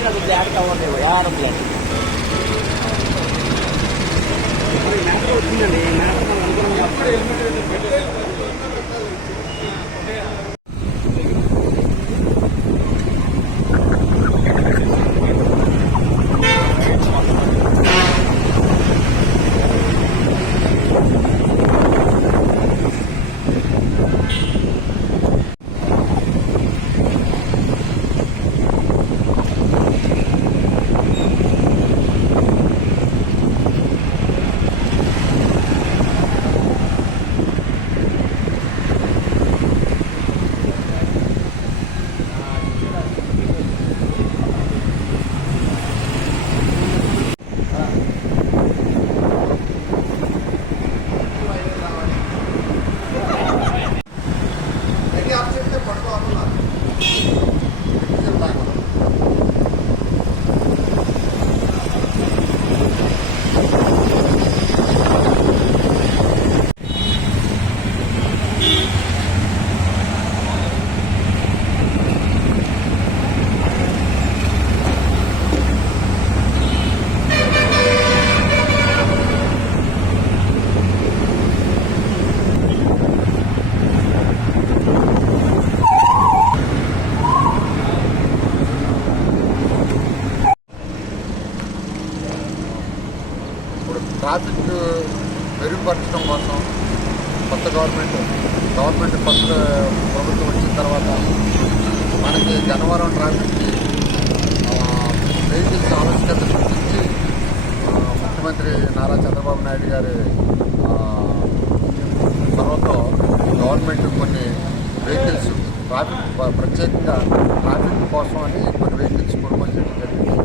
पहले तो ब्लैक का और यार ब्लैक ట్రాఫిక్ మెరుగుపరచడం కోసం కొత్త గవర్నమెంట్ కొత్త ప్రభుత్వం వచ్చిన తర్వాత మనకి గన్నవరం ట్రాఫిక్కి వెహికల్స్ ఆవశ్యకత గురించి ముఖ్యమంత్రి నారా చంద్రబాబు నాయుడు గారి తర్వాత గవర్నమెంట్ కొన్ని వెహికల్స్ ప్రత్యేకంగా ట్రాఫిక్ కోసం అని కొన్ని వెహికల్స్ కొనుగోలు చేయడం జరిగింది.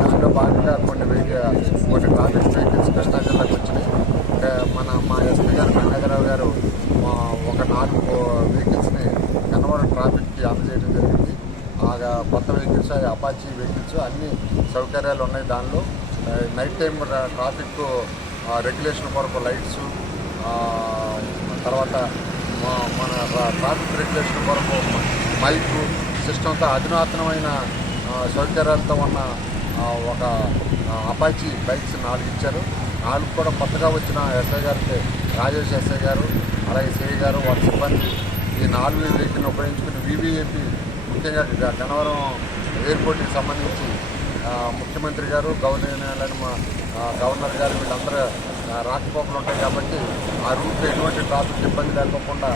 దానిలో భాగంగా కొన్ని ట్రాఫిక్ వెహికల్స్ కృష్ణా జిల్లాకు వచ్చినాయి. మా ఎస్పీ గారు గంగాధరరావు గారు ఒక 4 వెహికల్స్ని గన్నవరం ట్రాఫిక్కి అందజేయడం జరిగింది. కొత్త వెహికల్స్ అపాచీ వెహికల్స్ అన్ని సౌకర్యాలు ఉన్నాయి. దానిలో నైట్ టైం ట్రాఫిక్ రెగ్యులేషన్ కొరకు లైట్స్, తర్వాత మన ట్రాఫిక్ రెగ్యులేషన్ కొరకు మైకు సిస్టంతో అధునాతనమైన సౌకర్యాలతో ఉన్న ఒక అపాచీ బైక్స్ 4 ఇచ్చారు. 4 కూడా కొత్తగా వచ్చిన ఎస్ఐ గారికి రాజేష్ ఎస్ఐ గారు, అలాగే సిఐ గారు, వారి సిబ్బంది ఈ 4 వెహికల్ని ఉపయోగించుకుని వీవీఐపీ ముఖ్యంగా గన్నవరం ఎయిర్పోర్ట్కి సంబంధించి ముఖ్యమంత్రి గారు, గవర్నర్ గారు వీళ్ళందరూ రాకపోకలు ఉంటాయి కాబట్టి ఆ రూట్లో ఎటువంటి ట్రాఫిక్ ఇబ్బంది లేకోకుండా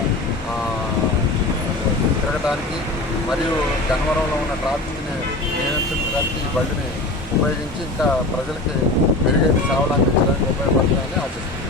తిరగడానికి మరియు గన్నవరంలో ఉన్న ట్రాఫిక్ని నియంత్రించడానికి ఈ బండిని ఉపయోగించి ఇంకా ప్రజలకి మెరుగైన సేవలు అందించడానికి ఉపయోగపడుతుందని ఆశిస్తున్నాను.